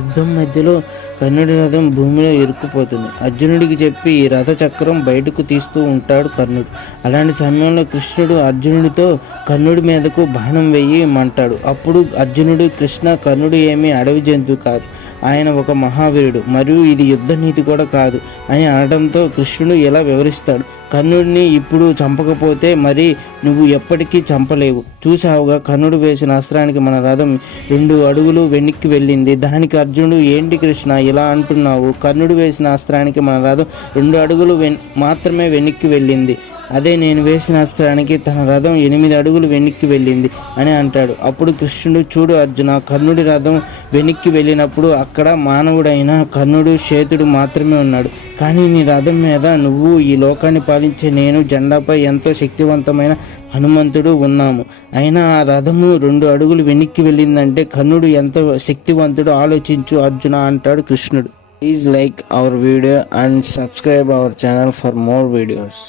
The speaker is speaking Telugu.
యుద్ధం మధ్యలో కర్ణుడి రథం భూమిలో ఇరుక్కుపోతుంది. అర్జునుడికి చెప్పి ఈ రథ చక్రం బయటకు తీస్తూ ఉంటాడు కర్ణుడు. అలాంటి సమయంలో కృష్ణుడు అర్జునుడితో కర్ణుడి మీదకు బాణం వెయ్యి మంటాడు. అప్పుడు అర్జునుడు కృష్ణ కర్ణుడు ఏమీ అడవి జంతువు కాదు. ఆయన ఒక మహావీరుడు. మరియు ఇది యుద్ధ నీతి కూడా కాదు. అని అనడంతో కృష్ణుడు ఇలా వివరిస్తాడు. కర్ణుడిని ఇప్పుడు చంపకపోతే మరి నువ్వు ఎప్పటికీ చంపలేవు. చూసావుగా కర్ణుడు వేసిన అస్త్రానికి మన రథం రెండు అడుగులు వెనక్కి వెళ్ళింది. దానికి అర్జునుడు ఏంటి కృష్ణ ఇలా అంటున్నావు? కర్ణుడు వేసిన అస్త్రానికి మన రథం రెండు అడుగులు వెన్ మాత్రమే వెనక్కి వెళ్ళింది. అదే నేను వేసిన అస్త్రానికి తన రథం ఎనిమిది అడుగులు వెనక్కి వెళ్ళింది అని అంటాడు. అప్పుడు కృష్ణుడు చూడు అర్జున కర్ణుడి రథం వెనక్కి వెళ్ళినప్పుడు అక్కడ మానవుడైన కర్ణుడు శేతుడు మాత్రమే ఉన్నాడు. కానీ నీ రథం మీద నువ్వు ఈ లోకాన్ని పాలించే నేను జెండాపై ఎంతో శక్తివంతమైన హనుమంతుడు ఉన్నాము. అయినా ఆ రథము రెండు అడుగులు వెనక్కి వెళ్ళిందంటే కర్ణుడు ఎంత శక్తివంతుడు ఆలోచించు అర్జున అంటాడు కృష్ణుడు. Please like our video and subscribe our channel for more videos